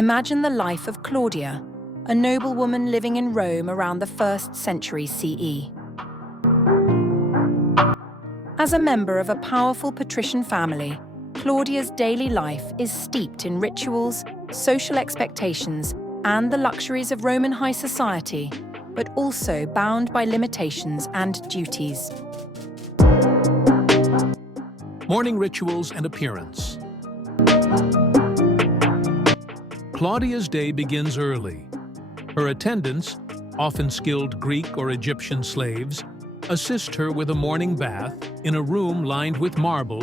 Imagine the life of Claudia, a noblewoman living in Rome around the 1st century CE. As a member of a powerful patrician family, Claudia's daily life is steeped in rituals, social expectations, and the luxuries of Roman high society, but also bound by limitations and duties. Morning rituals and appearance. Claudia's day begins early. Her attendants, often skilled Greek or Egyptian slaves, assist her with a morning bath in a room lined with marble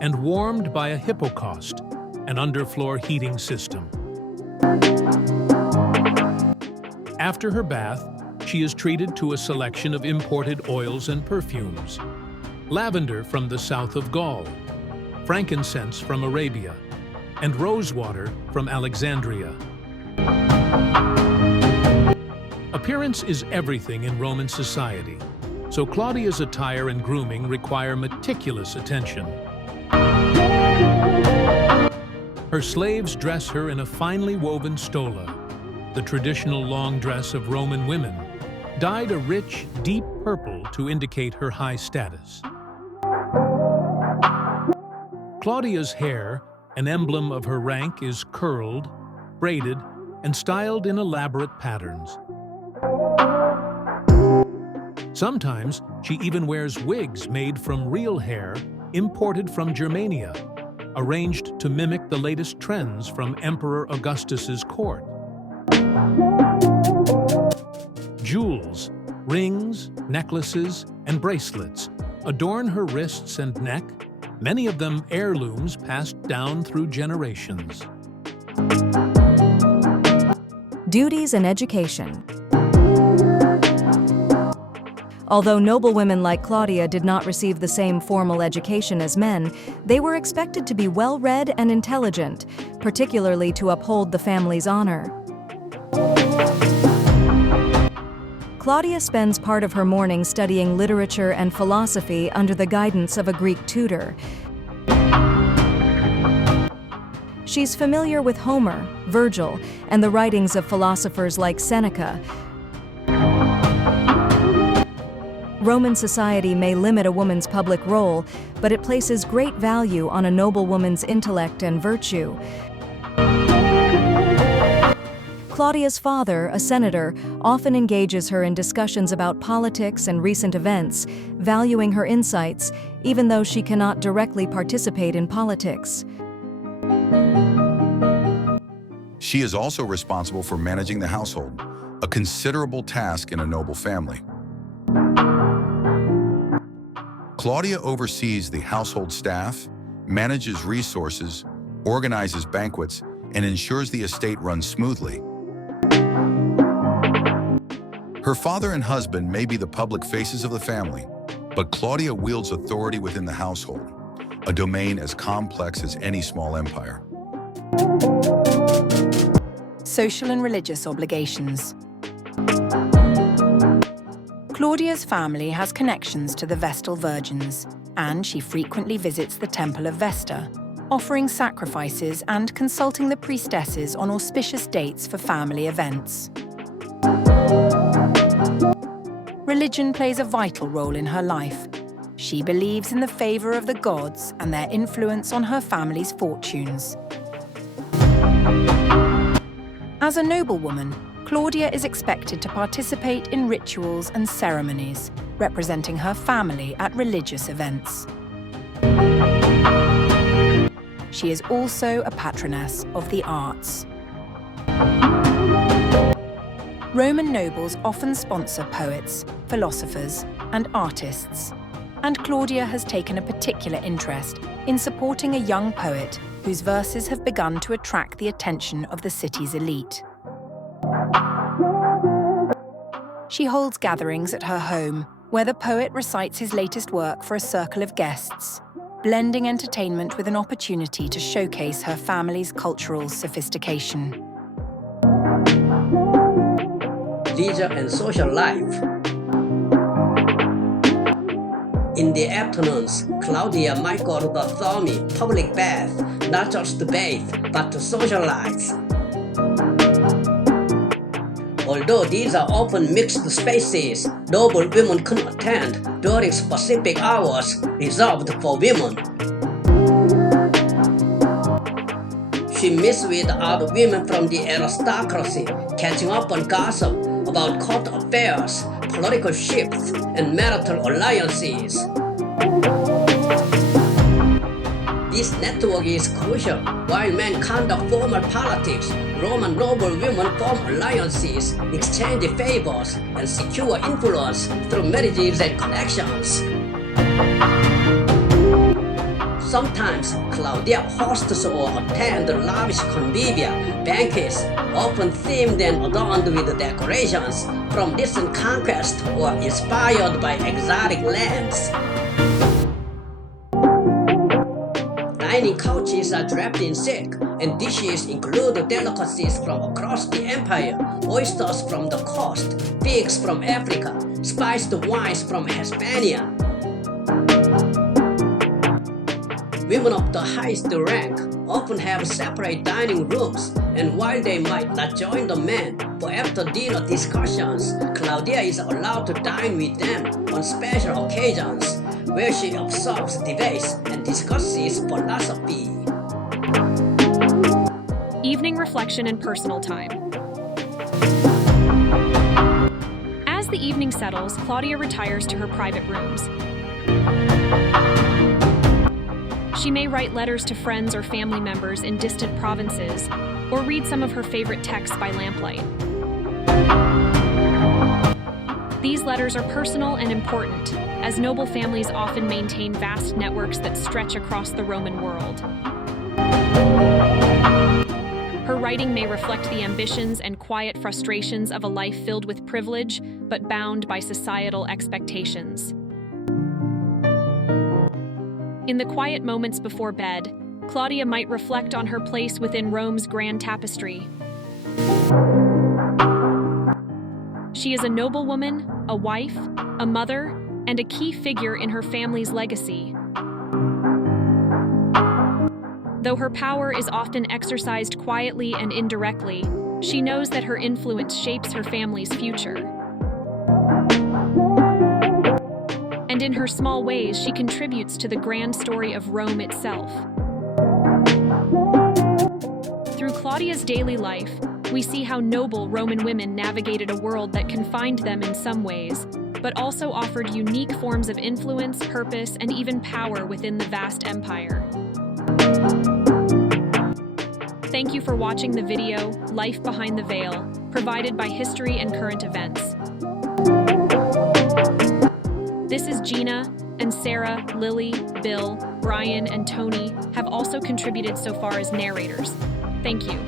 and warmed by a hypocaust, an underfloor heating system. After her bath, she is treated to a selection of imported oils and perfumes. Lavender from the south of Gaul, frankincense from Arabia, and rosewater from Alexandria. Appearance is everything in Roman society, so Claudia's attire and grooming require meticulous attention. Her slaves dress her in a finely woven stola, the traditional long dress of Roman women, dyed a rich, deep purple to indicate her high status. Claudia's hair, an emblem of her rank, is curled, braided, and styled in elaborate patterns. Sometimes she even wears wigs made from real hair imported from Germania, arranged to mimic the latest trends from Emperor Augustus's court. Jewels, rings, necklaces, and bracelets adorn her wrists and neck, many of them heirlooms passed down through generations. Duties and education. Although noblewomen like Claudia did not receive the same formal education as men, they were expected to be well-read and intelligent, particularly to uphold the family's honor. Claudia spends part of her morning studying literature and philosophy under the guidance of a Greek tutor. She's familiar with Homer, Virgil, and the writings of philosophers like Seneca. Roman society may limit a woman's public role, but it places great value on a noblewoman's intellect and virtue. Claudia's father, a senator, often engages her in discussions about politics and recent events, valuing her insights, even though she cannot directly participate in politics. She is also responsible for managing the household, a considerable task in a noble family. Claudia oversees the household staff, manages resources, organizes banquets, and ensures the estate runs smoothly. Her father and husband may be the public faces of the family, but Claudia wields authority within the household, a domain as complex as any small empire. Social and religious obligations. Claudia's family has connections to the Vestal Virgins, and she frequently visits the Temple of Vesta, offering sacrifices and consulting the priestesses on auspicious dates for family events. Religion plays a vital role in her life. She believes in the favor of the gods and their influence on her family's fortunes. As a noblewoman, Claudia is expected to participate in rituals and ceremonies, representing her family at religious events. She is also a patroness of the arts. Roman nobles often sponsor poets, philosophers, and artists, and Claudia has taken a particular interest in supporting a young poet whose verses have begun to attract the attention of the city's elite. She holds gatherings at her home, where the poet recites his latest work for a circle of guests, blending entertainment with an opportunity to showcase her family's cultural sophistication. Leisure and social life. In the afternoons, Claudia might go to the Thermae public bath, not just to bathe, but to socialize. Although these are often mixed spaces, noble women can attend during specific hours reserved for women. She meets with other women from the aristocracy, catching up on gossip about court affairs, political shifts, and marital alliances. This network is crucial. While men conduct formal politics, Roman noble women form alliances, exchange favors, and secure influence through marriages and connections. Sometimes Claudia hosts or attends lavish convivia, banquets, often themed and adorned with decorations from distant conquests or inspired by exotic lands. Dining couches are draped in silk, and dishes include delicacies from across the empire, oysters from the coast, figs from Africa, spiced wines from Hispania. Women of the highest rank often have separate dining rooms, and while they might not join the men for after-dinner discussions, Claudia is allowed to dine with them on special occasions, where she observes debates and discusses philosophy. Evening reflection and personal time. As the evening settles, Claudia retires to her private rooms. She may write letters to friends or family members in distant provinces, or read some of her favorite texts by lamplight. These letters are personal and important, as noble families often maintain vast networks that stretch across the Roman world. Her writing may reflect the ambitions and quiet frustrations of a life filled with privilege, but bound by societal expectations. In the quiet moments before bed, Claudia might reflect on her place within Rome's grand tapestry. She is a noblewoman, a wife, a mother, and a key figure in her family's legacy. Though her power is often exercised quietly and indirectly, she knows that her influence shapes her family's future. And in her small ways, she contributes to the grand story of Rome itself. Through Claudia's daily life, we see how noble Roman women navigated a world that confined them in some ways, but also offered unique forms of influence, purpose, and even power within the vast empire. Thank you for watching the video, Life Behind the Veil, provided by History and Current Events. This is Gina, and Sarah, Lily, Bill, Brian, and Tony have also contributed so far as narrators. Thank you.